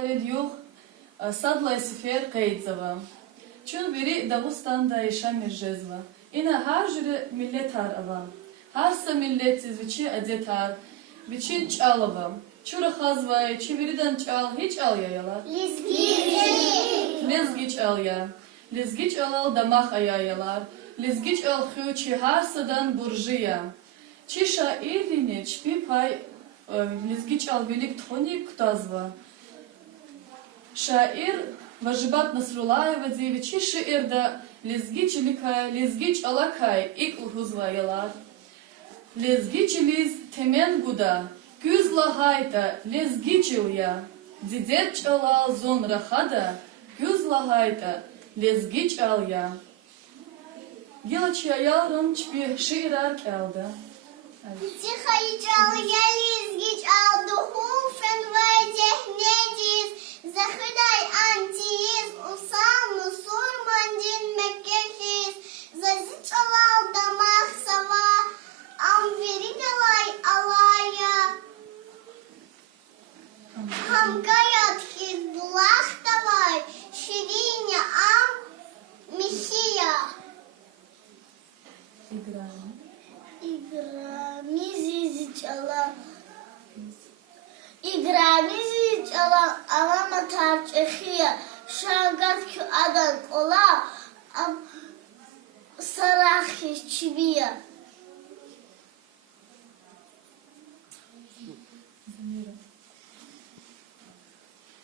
Diyor, Sadla Sefer Kayıtzava. Çün biri Dağıstan'da yaşam mirjezva. İna her jüri millet har ava. Harsa millet izviçi adetar. Biçin çağlava. Çura hazvay, çiviriden çağl hiç alyayalar. Lizgiç alya. Lizgiç alal damak ayayalar. Lizgiç al hüçi harsadan burjuya. Çi şairliğine çpi pay lizgiç al velik tonik tazva. Şair Vajibat Nasrullaeva девичи şiirde lizgiç likay, lizgiç alakay ilk uhuzvayalar. Lizgiç liz temen guda, güzla hayta lizgiç ilya. Diderç ala zon rahada, güzla hayta lizgiç alya. Gelaçya yarın çpi şiirer keldi. Тихо лизгич алдухуфен вайдехнедис, захыдай антииз, усал мусурмандин меккехис, зазич алал дамах сава, амверигалай алая. Хамгаят хизбулах давай, шириня ам михия. İgramizi çalan alama tarçıхия, şagat ki adan ola, am sarahı çibiya.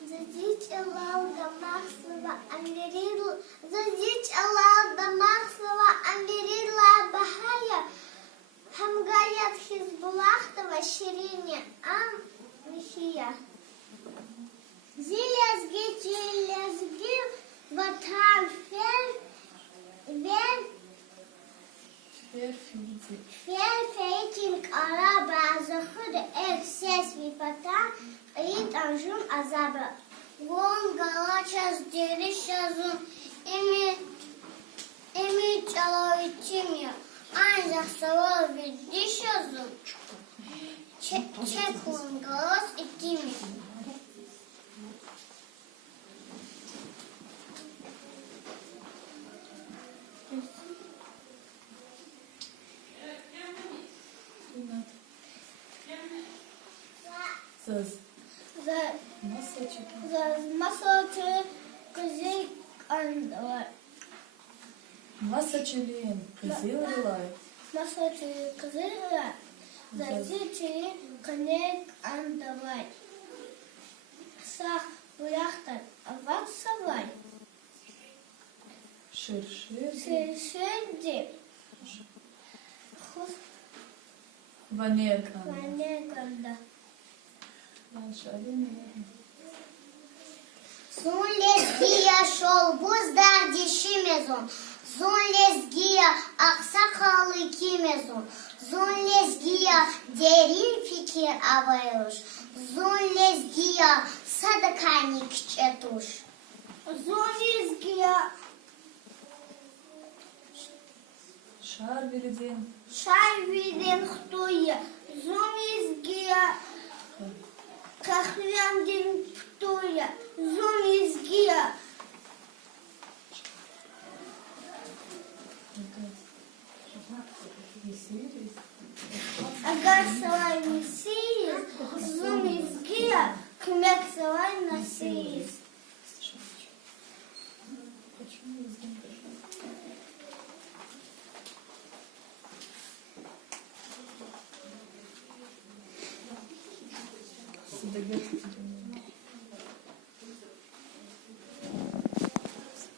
Задич алал дамахсова анверил, задич алал дамахсова анверила бахая. Хамгаят хизбулахтова ширине ам михия. Зилязги жилязги ватан фер вен фер фейтинг араба захуд эк сес випатан ит анжум азабра. Вон галачас деришазун еми чаловичимя. Ancak sabah bir diş yazın. Çekun gaz ikimi. Masacı kızı andvar. Масачелин, кызылай. Масачи кызыла, зазичи конек андавай. Сах буяхтан авак савай. Шир-шир. Шир-шир Ванеркан. Ванерканда. Сон лезгия шел буздар дешимезон. Зон лезгия аксакалы кимезон. Зон лезгия дерин фикир аваюш. Зон лезгия садаканик четуш. Зон лезгия Шар вериден. шай виден хтуя. Зон лезгия кахвяндин хтуя. Зон лезгия Agar salay misiyiz, zum izgiya, kümek salay nasiyiz.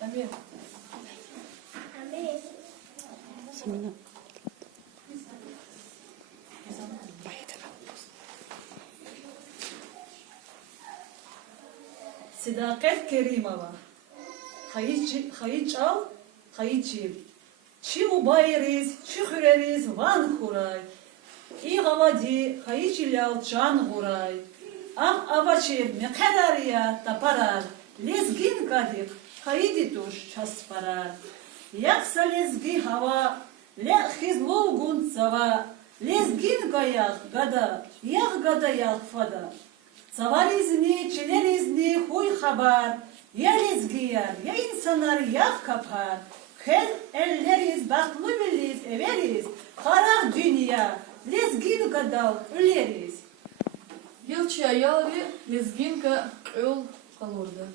Амир. Амир. Семена. Sidaket kerimava. Hayıç al, hayıçil. Çi ubayriz, çi hüreriz, van huray. İ gavadi, hayıçil al, can huray. Am avaçil, me kadariya, taparar. Lezgin kadik, haydi tuş, çasparar. Yaksa lezgi hava, le hizlovgun sava. Lezgin gayak, gada, yak gada yak fada. Savar izni, çiler izni, huy haber. Ya lezgiyer, ya insanlar yak kapar. Her elleriz, baklı biliz, everiz. Karar dünya, lezgin kadar öleriz. Yılçıya yalvi, lezginka öl kalurdu.